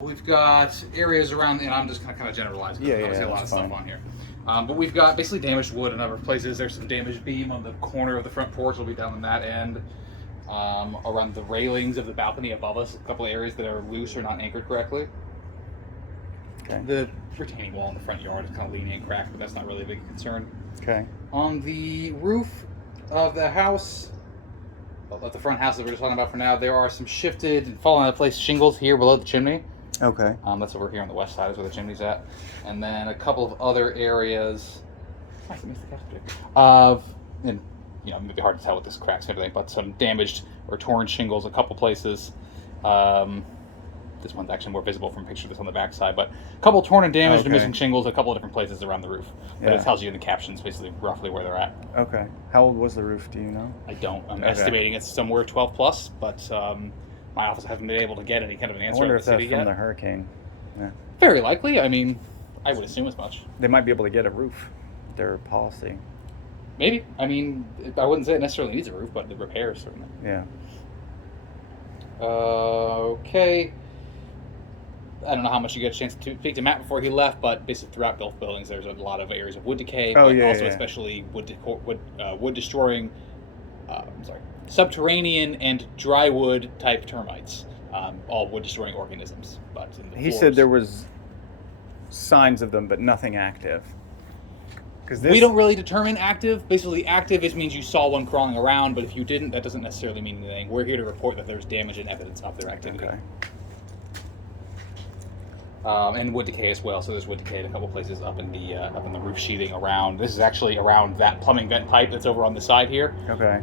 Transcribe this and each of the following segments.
We've got areas around, and I'm just kind of generalizing. Yeah, Obviously a lot of stuff on here. But we've got basically damaged wood in a number of places. There's some damaged beam on the corner of the front porch. Will be down on that end. Around the railings of the balcony above us, a couple of areas that are loose or not anchored correctly. Okay. The retaining wall in the front yard is kind of leaning and cracked, but that's not really a big concern. Okay. On the roof of the house, at the front house that we're just talking about for now, there are some shifted and fallen out of place shingles here below the chimney. Okay. That's over here on the west side is where the chimney's at. And then a couple of other areas of, and it may be hard to tell with this cracks and everything, but some damaged or torn shingles a couple places. This one's actually more visible from a picture that's on the back side, but a couple torn and damaged and missing shingles, a couple of different places around the roof. But it tells you in the captions basically roughly where they're at. Okay. How old was the roof, do you know? I don't. I'm estimating it's somewhere 12 plus, but my office hasn't been able to get any kind of an answer. I wonder out if of the that's city from yet. the hurricane. Yeah. Very likely. I mean, I would assume as much. They might be able to get a roof. Their policy. Maybe. I mean, I wouldn't say it necessarily needs a roof, but the repairs certainly. Yeah. Okay. I don't know how much you get a chance to speak to Matt before he left, but basically throughout both buildings, there's a lot of areas of wood decay, but also especially wood destroying, subterranean and dry wood type termites, all wood destroying organisms. But in the He floors, said there was signs of them, but nothing active. We don't really determine active. Basically, active just means you saw one crawling around, but if you didn't, that doesn't necessarily mean anything. We're here to report that there's damage and evidence of their activity. Okay. And wood decay as well. So there's wood decay in a couple places up in the roof sheathing around. This is actually around that plumbing vent pipe that's over on the side here. Okay.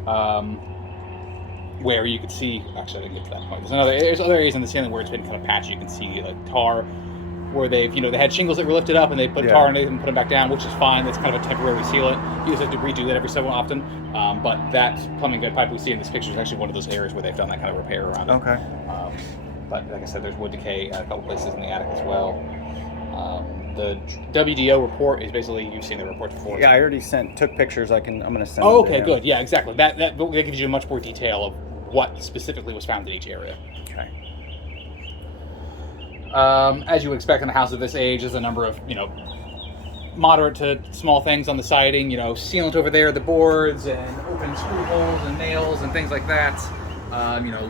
Where you could see, actually I didn't get to that point. There's other areas in the ceiling where it's been kind of patchy. You can see like tar, where they've they had shingles that were lifted up and they put tar underneath them and put them back down, which is fine. That's kind of a temporary sealant. You just have to redo that every so often. But that plumbing vent pipe we see in this picture is actually one of those areas where they've done that kind of repair around it. Okay. But like I said, there's wood decay at a couple places in the attic as well. The WDO report is basically, you've seen the report before. Yeah, I already took pictures. I'm going to send Oh, them to okay, him. good. Yeah, exactly. That gives you much more detail of what specifically was found in each area. Okay. As you would expect in a house of this age, there's a number of, moderate to small things on the siding, sealant over there, the boards, and open screw holes and nails and things like that.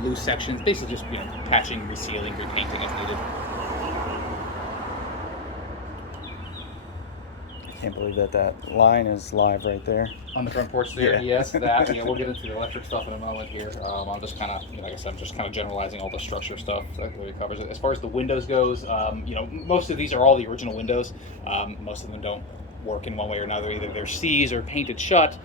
Loose sections, basically just, patching, resealing, repainting if needed. I can't believe that line is live right there. On the front porch there, Yeah. yes, that. We'll get into the electric stuff in a moment here. I'm just kind of, like I said, I'm just kind of generalizing all the structure stuff that really covers it. As far as the windows goes, most of these are all the original windows. Most of them don't work in one way or another. Either they're C's or painted shut.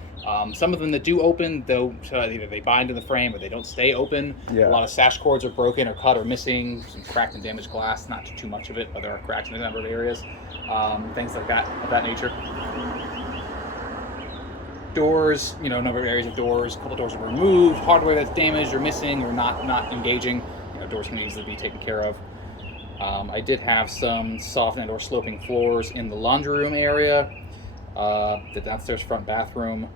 Some of them that do open, though, either they bind to the frame or they don't stay open. Yeah. A lot of sash cords are broken or cut or missing. Some cracked and damaged glass, not too much of it, but there are cracks in a number of areas. Things like that, of that nature. Doors, a number of areas of doors. A couple doors are removed. Hardware that's damaged or missing or not engaging. Doors can easily be taken care of. I did have some soft and or sloping floors in the laundry room area, the downstairs front bathroom,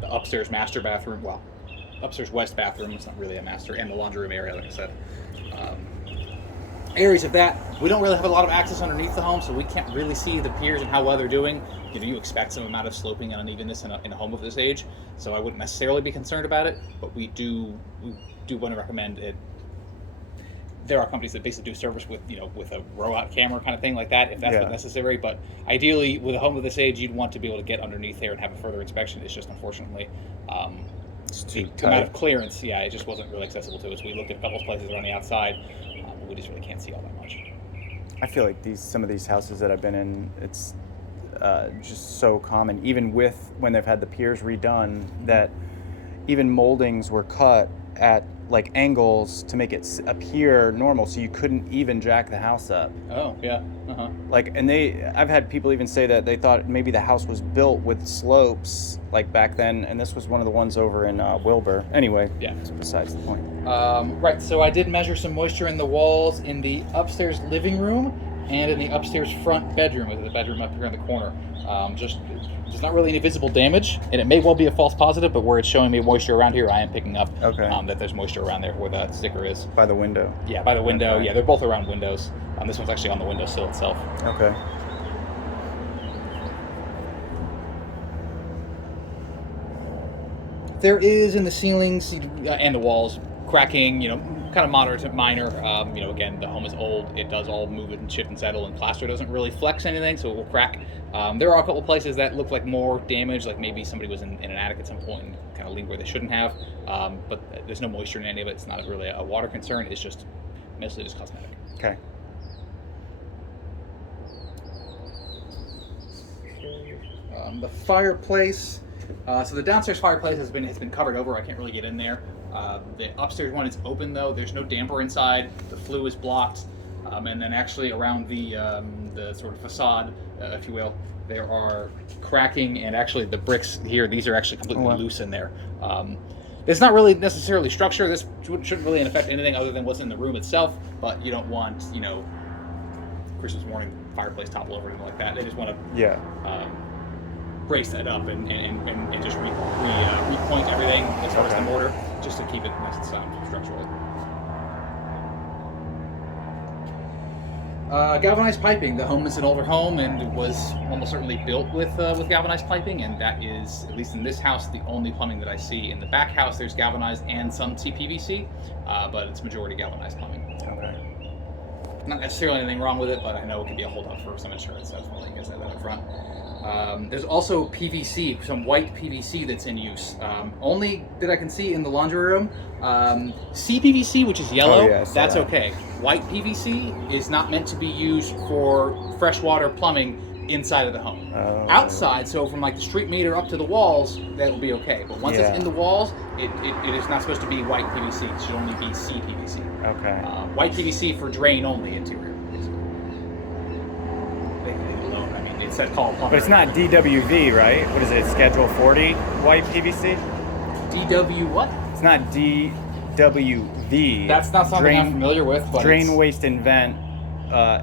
the upstairs master bathroom, upstairs west bathroom, it's not really a master, and the laundry room area, like I said. Areas of that, we don't really have a lot of access underneath the home, so we can't really see the piers and how well they're doing. You expect some amount of sloping and unevenness in a home of this age, so I wouldn't necessarily be concerned about it, but we do want to recommend it. There are companies that basically do service with a row-out camera kind of thing like that, if that's what's necessary. But ideally, with a home of this age, you'd want to be able to get underneath there and have a further inspection. It's just unfortunately the amount of clearance. Yeah, it just wasn't really accessible to us. We looked at a couple of places around the outside, but we just really can't see all that much. I feel like some of these houses that I've been in, it's just so common. Even when they've had the piers redone, that even moldings were cut at like angles to make it appear normal, so you couldn't even jack the house up. Oh yeah. I've had people even say that they thought maybe the house was built with slopes like back then, and this was one of the ones over in Wilbur. Anyway, it's besides the point. Right. So I did measure some moisture in the walls in the upstairs living room. and in the upstairs front bedroom, with the bedroom up here in the corner. Just there's not really any visible damage, and it may well be a false positive, but where it's showing me moisture around here, I am picking up that there's moisture around there where that sticker is. By the window? Yeah, by the window. Okay. Yeah, they're both around windows. This one's actually on the windowsill itself. Okay. There is in the ceilings and the walls cracking, kind of moderate to minor. Again, the home is old. It does all move and shift and settle, and plaster doesn't really flex anything, so it will crack. There are a couple places that look like more damage, like maybe somebody was in an attic at some point and kind of leaned where they shouldn't have. But there's no moisture in any of it. It's not really a water concern. It's just mostly just cosmetic. Okay. The fireplace. So the downstairs fireplace has been covered over. I can't really get in there. The upstairs one is open though. There's no damper inside. The flue is blocked, and then actually around the sort of facade, if you will, there are cracking, and actually the bricks here. These are actually completely loose in there. It's not really necessarily structure. This shouldn't really affect anything other than what's in the room itself. But you don't want Christmas morning fireplace topple over or anything like that. They just want to brace that up and just repoint everything as far as the mortar, just to keep it nice and sound structurally. Galvanized piping. The home is an older home and was almost certainly built with galvanized piping, and that is, at least in this house, the only plumbing that I see. In the back house, there's galvanized and some CPVC, but it's majority galvanized plumbing. Okay. Not necessarily anything wrong with it, but I know it could be a holdup for some insurance. That's why you guys know that up front. There's also PVC, some white PVC that's in use. Only that I can see in the laundry room. CPVC, which is yellow, that's okay. White PVC is not meant to be used for freshwater plumbing inside of the home. Outside, so from like the street meter up to the walls, that will be okay. But once it's in the walls, it is not supposed to be white PVC. It should only be CPVC. Okay. White PVC for drain only interior. It said call plumber. But it's not DWV, right? What is it? Schedule 40 white PVC? DW what? It's not DWV. That's not something I'm familiar with. But drain, waste, and vent.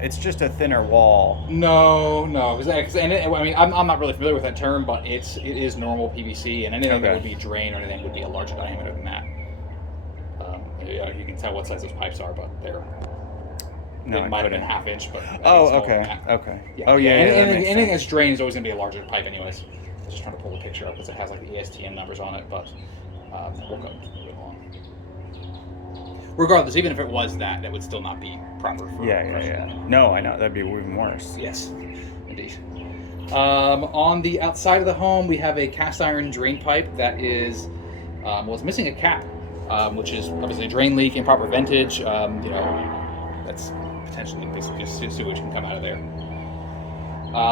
It's just a thinner wall. No. I'm not really familiar with that term, but it is normal PVC, and anything that would be drain or anything would be a larger diameter than that. You can tell what size those pipes are, but they're. It might have been half-inch, but okay. Yeah. Anything that's drained is always going to be a larger pipe, anyways. I was just trying to pull the picture up because it has like the ASTM numbers on it, but we'll go on. Regardless, even if it was that would still not be proper for. Yeah. No, I know that'd be even worse. Yes, indeed. On the outside of the home, we have a cast iron drain pipe that is it's missing a cap, which is obviously a drain leak, improper ventage. That's potentially basically just sewage can come out of there.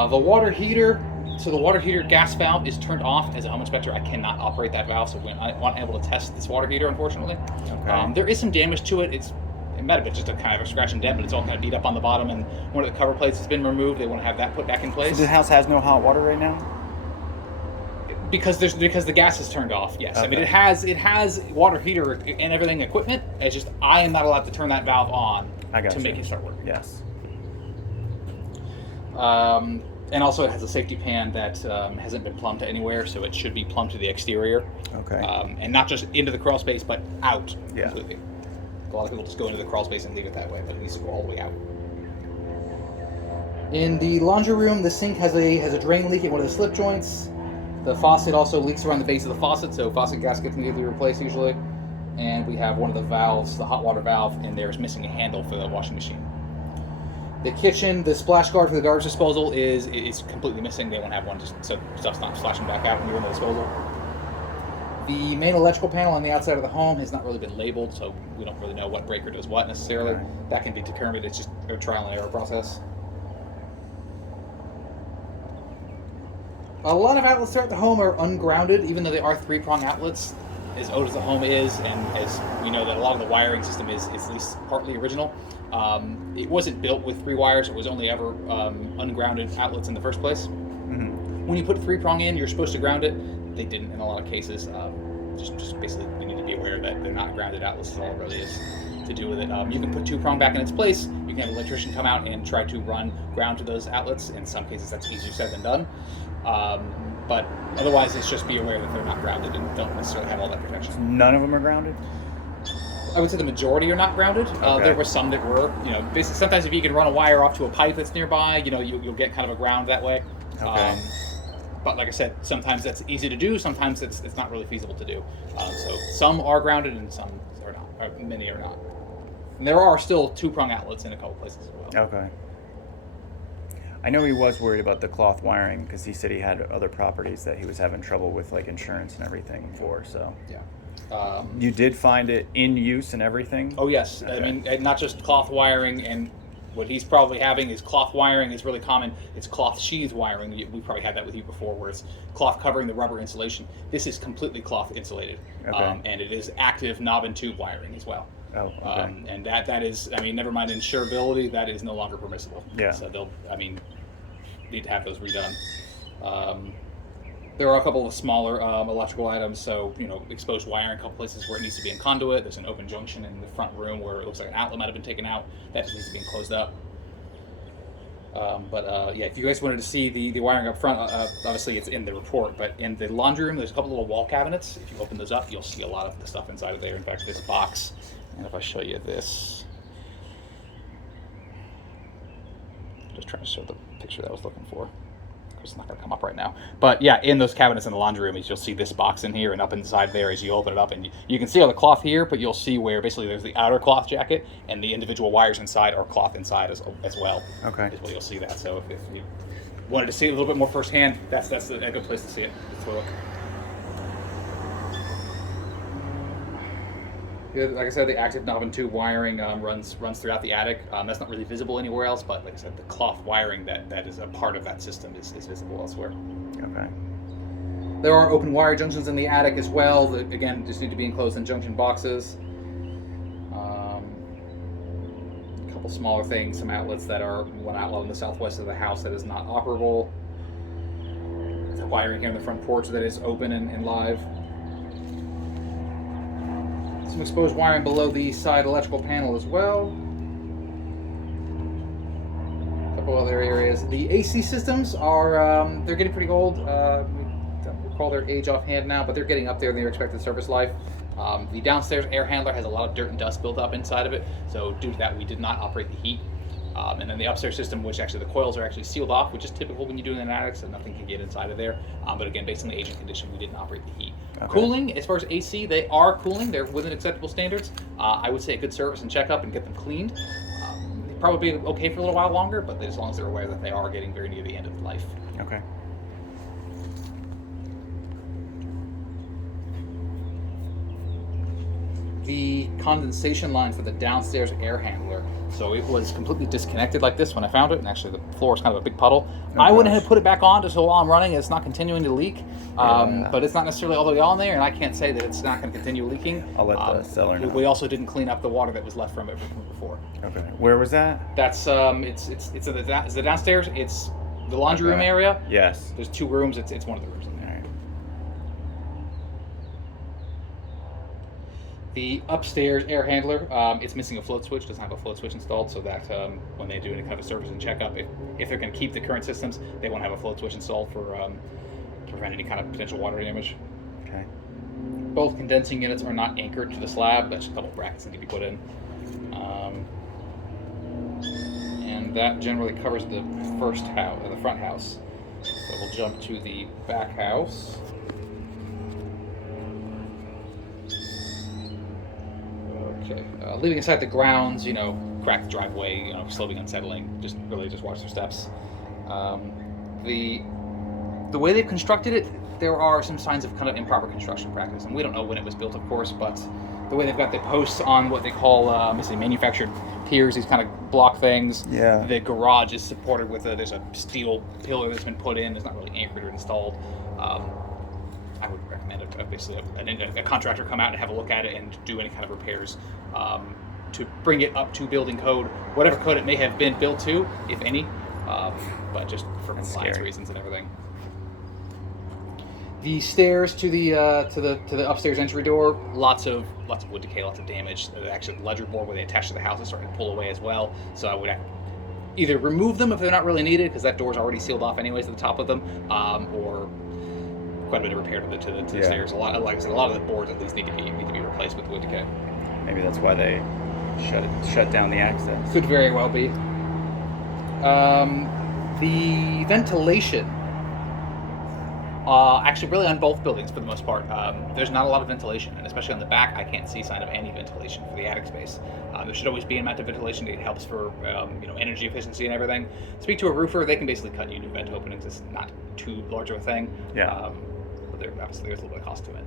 The water heater. So the water heater gas valve is turned off. As a home inspector, I cannot operate that valve, so I wasn't able to test this water heater, unfortunately. Okay. There is some damage to it. It might have been just a kind of a scratch and dent, but it's all kind of beat up on the bottom, and one of the cover plates has been removed. They want to have that put back in place. So the house has no hot water right now? Because the gas is turned off. Yes, okay. I mean it has water heater and everything equipment. It's just I am not allowed to turn that valve on to make it start working. Yes. And also it has a safety pan that hasn't been plumbed anywhere, so it should be plumbed to the exterior. Okay. And not just into the crawl space, but out completely. A lot of people just go into the crawl space and leave it that way, but it needs to go all the way out. In the laundry room, the sink has a drain leak at one of the slip joints. The faucet also leaks around the base of the faucet, so faucet gaskets need to be replaced usually. And we have one of the valves, the hot water valve, and there's missing a handle for the washing machine. The kitchen, the splash guard for the garbage disposal is completely missing. They won't have one, just so stuff's not splashing back out when you're in the disposal. The main electrical panel on the outside of the home has not really been labeled, so we don't really know what breaker does what necessarily. Right. That can be determined. It's just a trial and error process. A lot of outlets throughout the home are ungrounded, even though they are three-prong outlets. As old as the home is, and as we know that a lot of the wiring system is at least partly original, it wasn't built with three wires. It was only ever ungrounded outlets in the first place. Mm-hmm. When you put three-prong in, you're supposed to ground it. They didn't in a lot of cases. Just basically, we need to be aware that they're not grounded outlets. Is all it really is. to do with it. You can put two-prong back in its place. You can have an electrician come out and try to run ground to those outlets. In some cases, that's easier said than done. But otherwise, it's just be aware that they're not grounded and don't necessarily have all that protection. None of them are grounded? I would say the majority are not grounded. Okay. There were some that were. Basically, sometimes if you can run a wire off to a pipe that's nearby, you'll get kind of a ground that way. Okay. But like I said, sometimes that's easy to do. Sometimes it's not really feasible to do. So some are grounded and some are not. Or many are not. And there are still two-prong outlets in a couple places as well. Okay. I know he was worried about the cloth wiring because he said he had other properties that he was having trouble with, like insurance and everything for. So Yeah. you did find it in use and everything? Oh yes. Okay. I mean, and not just cloth wiring, and what he's probably having is cloth wiring is really common. It's cloth sheath wiring. We probably had that with you before, where it's cloth covering the rubber insulation. This is completely cloth insulated, Okay. and it is active knob and tube wiring as well. Oh, okay. And that is, I mean, never mind insurability, that is no longer permissible. Yeah. So need to have those redone. There are a couple of smaller electrical items, so exposed wiring, a couple places where it needs to be in conduit. There's an open junction in the front room where it looks like an outlet might have been taken out. That just needs to be closed up. Yeah, if you guys wanted to see the wiring up front, obviously it's in the report, but in the laundry room, there's a couple little wall cabinets. If you open those up, you'll see a lot of the stuff inside of there. In fact, this box, and if I show you this, just trying to show the picture that I was looking for. Of course, it's not going to come up right now. But yeah, in those cabinets in the laundry room, you'll see this box in here, and up inside there, as you open it up, and you can see all the cloth here, but you'll see where basically there's the outer cloth jacket, and the individual wires inside are cloth inside as well. Okay. Is where you'll see that. So if you wanted to see it a little bit more firsthand, that's a good place to see it. Let's look. Yeah, like I said, the active knob and tube wiring runs throughout the attic. That's not really visible anywhere else, but like I said, the cloth wiring that is a part of that system is visible elsewhere. Okay. There are open wire junctions in the attic as well that, again, just need to be enclosed in junction boxes. A couple smaller things, some outlets that are one outlet in the southwest of the house that is not operable. The wiring here in the front porch that is open and live. Some exposed wiring below the side electrical panel as well. A couple other areas. The AC systems are, they're getting pretty old. We don't recall their age offhand now, but they're getting up there in their expected service life. The downstairs air handler has a lot of dirt and dust built up inside of it, so due to that we did not operate the heat. And then the upstairs system, which actually the coils are actually sealed off, which is typical when you do it in an attic, so nothing can get inside of there. But again, based on the age and condition, we didn't operate the heat. Okay. Cooling, as far as AC, they are cooling. They're within acceptable standards. I would say a good service and checkup and get them cleaned. They'd probably be okay for a little while longer, but as long as they're aware that they are getting very near the end of life. Okay. The condensation line for the downstairs air handler. So it was completely disconnected like this when I found it, and actually the floor is kind of a big puddle. Oh, I went gosh. ahead and put it back on just so while I'm running, it's not continuing to leak. Yeah. But it's not necessarily all the way on there, and I can't say that it's not going to continue leaking. I'll let the seller know. We also didn't clean up the water that was left from it from before. Okay. Where was that? That's it's the downstairs. It's the laundry room Okay. area. Yes. There's two rooms. It's one of the rooms in there. All right. The upstairs air handler, it's missing a float switch, doesn't have a float switch installed, so that when they do any kind of a service and checkup, if they're going to keep the current systems, they won't have a float switch installed for to prevent any kind of potential water damage. Okay. Both condensing units are not anchored to the slab, that's just a couple brackets that need to be put in. And that generally covers the the front house. So we'll jump to the back house. Okay, leaving aside the grounds, cracked driveway, slowly unsettling, just watch their steps. The way they've constructed it, there are some signs of kind of improper construction practice, and we don't know when it was built, of course, but the way they've got the posts on what they call manufactured piers, these kind of block things. Yeah. The garage is supported with there's a steel pillar that's been put in. It's not really anchored or installed. I would recommend a contractor come out and have a look at it and do any kind of repairs to bring it up to building code, whatever code it may have been built to, if any, but just for compliance scary. reasons and everything. The stairs to the upstairs entry door, lots of wood decay, lots of damage. Actually, the ledger board where they attach to the house is starting to pull away as well. So I would either remove them if they're not really needed, because that door's already sealed off anyways at the top of them, or quite a bit of repair to the stairs. Like I said, a lot of the boards at least need to be replaced with wood decay. Maybe that's why they shut down the access. Could very well be. The ventilation. Actually, really on both buildings for the most part. There's not a lot of ventilation, and especially on the back, I can't see sign of any ventilation for the attic space. There should always be an amount of ventilation. It helps for energy efficiency and everything. Speak to a roofer; they can basically cut you new vent openings. It's not too large of a thing. Yeah. But obviously there's a little bit of cost to it.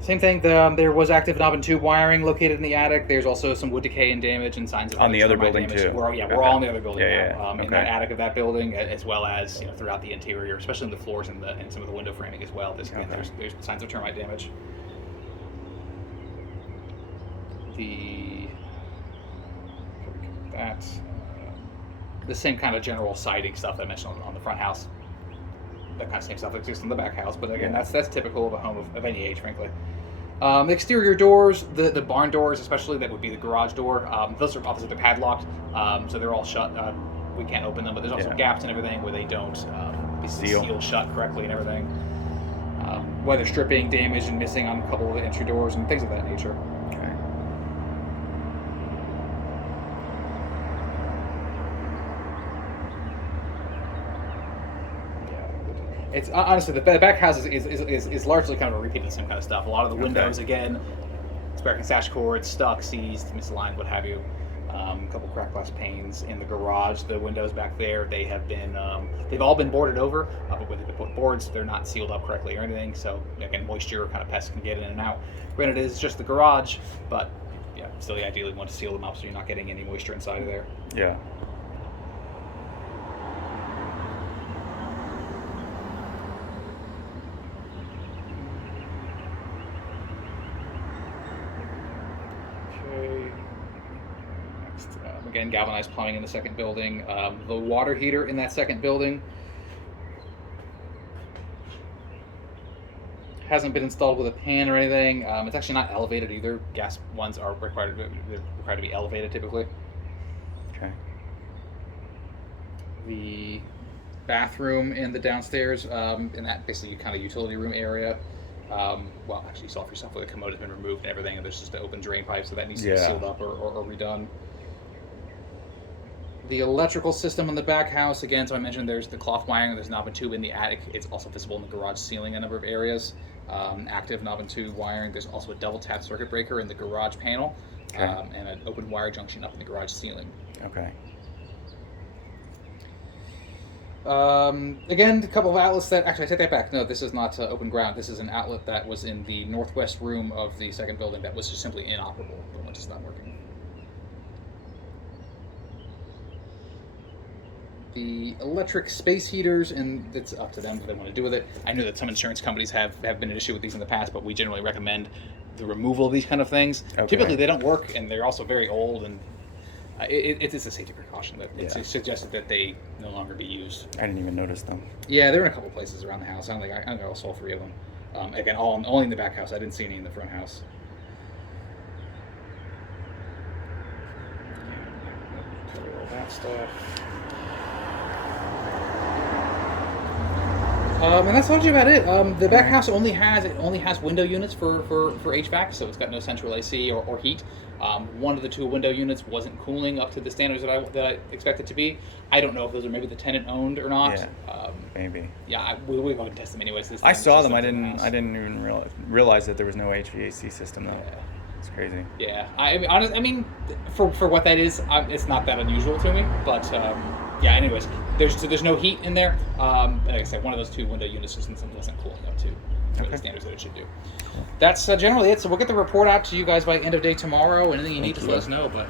Same thing. There was active knob and tube wiring located in the attic. There's also some wood decay and damage and signs of on the other building damage. too. We're all in the other building now. In that attic of that building, as well as throughout the interior, especially in the floors and some of the window framing as well. There's signs of termite damage. The same kind of general siding stuff I mentioned on the front house. That kind of same stuff exists in the back house, but again, that's typical of a home of any age, frankly. Exterior doors, the barn doors, especially, that would be the garage door. Those are obviously they're padlocked, so they're all shut. We can't open them, but there's also gaps and everything where they don't seal shut correctly and everything. Weather stripping, damage, and missing on a couple of the entry doors and things of that nature. It's honestly, the back house is largely kind of a repeat of the same kind of stuff. A lot of the windows, again, spark and sash cords, stuck, seized, misaligned, what have you. A couple cracked glass panes in the garage. The windows back there, they have been, they've all been boarded over, but when they put boards, they're not sealed up correctly or anything. So again, moisture kind of pests can get in and out. Granted, it is just the garage, but yeah, still, you ideally want to seal them up so you're not getting any moisture inside of there. Yeah. Again, galvanized plumbing in the second building. The water heater in that second building hasn't been installed with a pan or anything. It's actually not elevated either. Gas ones are required to be elevated typically. Okay. The bathroom in the downstairs, in that basically kind of utility room area. Well, actually, you saw for yourself where the commode has been removed and everything, and there's just an open drain pipe, so that needs to be sealed up or redone. The electrical system on the back house, again, so I mentioned there's the cloth wiring, there's knob and tube in the attic. It's also visible in the garage ceiling in a number of areas. Active knob and tube wiring. There's also a double tap circuit breaker in the garage panel, and an open wire junction up in the garage ceiling. Okay. Again, a couple of outlets that, actually I take that back. No, this is not open ground. This is an outlet that was in the northwest room of the second building that was just simply inoperable. The one just not working. The electric space heaters, and it's up to them what they want to do with it. I know that some insurance companies have been an issue with these in the past, but we generally recommend the removal of these kind of things. Okay. Typically they don't work, and they're also very old, and it is a safety precaution that it's suggested that they no longer be used. I didn't even notice them. Yeah, they're in a couple places around the house. I think I saw 3 of them. Again, only in the back house. I didn't see any in the front house. Cover all that stuff. And that's largely about it. The back house only has window units for HVAC, so it's got no central AC or heat. One of the 2 window units wasn't cooling up to the standards that I expect it to be. I don't know if those are maybe the tenant owned or not. Yeah, maybe. Yeah, we'll go and test them anyways. I saw them. I didn't even realize that there was no HVAC system though. Yeah. It's crazy. Yeah, I mean, for what that is, it's not that unusual to me. But yeah, anyways, there's no heat in there. Like I said, one of those 2 window units just wasn't cooling up to the standards that it should do. That's generally it. So we'll get the report out to you guys by end of day tomorrow. Anything you need, just let us know. But